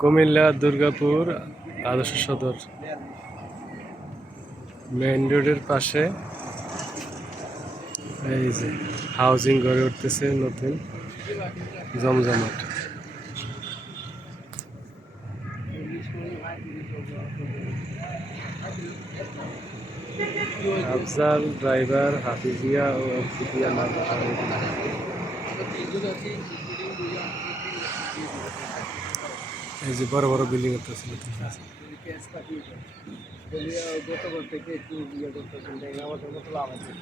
কুমিল্লা, দুর্গাপুর, আদর্শ সদর। মেইন রোডের পাশে এই যে হাউজিং গড়ে উঠতেছে নতুন জমজমাট। আফজাল, ড্রাইভার, হাফিজিয়া ও আফিজিয়া মাদ্রাসা এই যে বড় বড় বিল্ডিং করতেছিল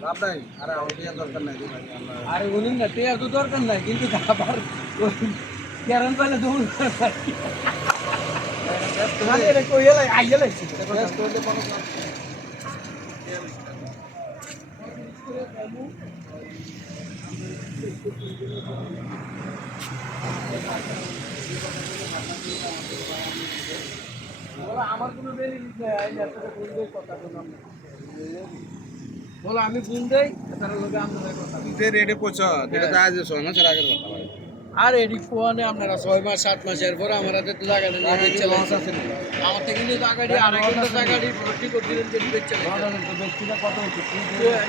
লাভ নাই আরে আমার বিয়ে দরকার নাই রে ভাই আমরা আরে উনি না তে এত দরকার নাই কিন্তু আবার কেরান পাইলে দৌড় মানে এটা কই এলাই আইয়া লাগছে ব্যস্ত হলে কোনো আমার কোনো বেনিফিট নাই আমি আপনাকে ফোন দেই কথা বললাম বলো আমি ফোন দেই তার লগে আপনার কথা যে রেডে পৌঁছ এটা তো আজ ছয় মাসের আগের কথা আর এডি আপনারা ছয় মাস সাত পরে আমার হাতে তো জায়গা নেই বেচে লস আছে আমার থেকে কিন্তু জায়গাটি আড়াই ঘণ্টা জায়গাটি ভর্তি করছিলেন যে বেচে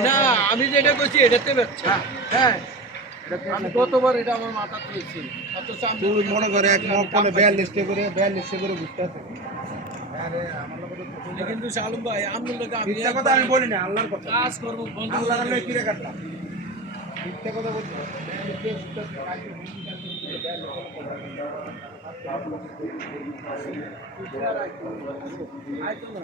না আমি যেটা করছি এটাতে বেচছে হ্যাঁ। আমি কতবার এটা আমার মাথা তুলেছি। অথচ আমি তুই মনে করে এক বিয়াল্লিশটা করে বিয়াল্লিশটা করে বুঝতে কিন্তু শালুম ভাই লোক আমি মিথ্যা কথা আমি বলি না আল্লাহর কথা। কাজ করব বন্ধ। আল্লাহর আল্লাহ কিরে কাটলাম মিথ্যা কথা বলছি। আইতো না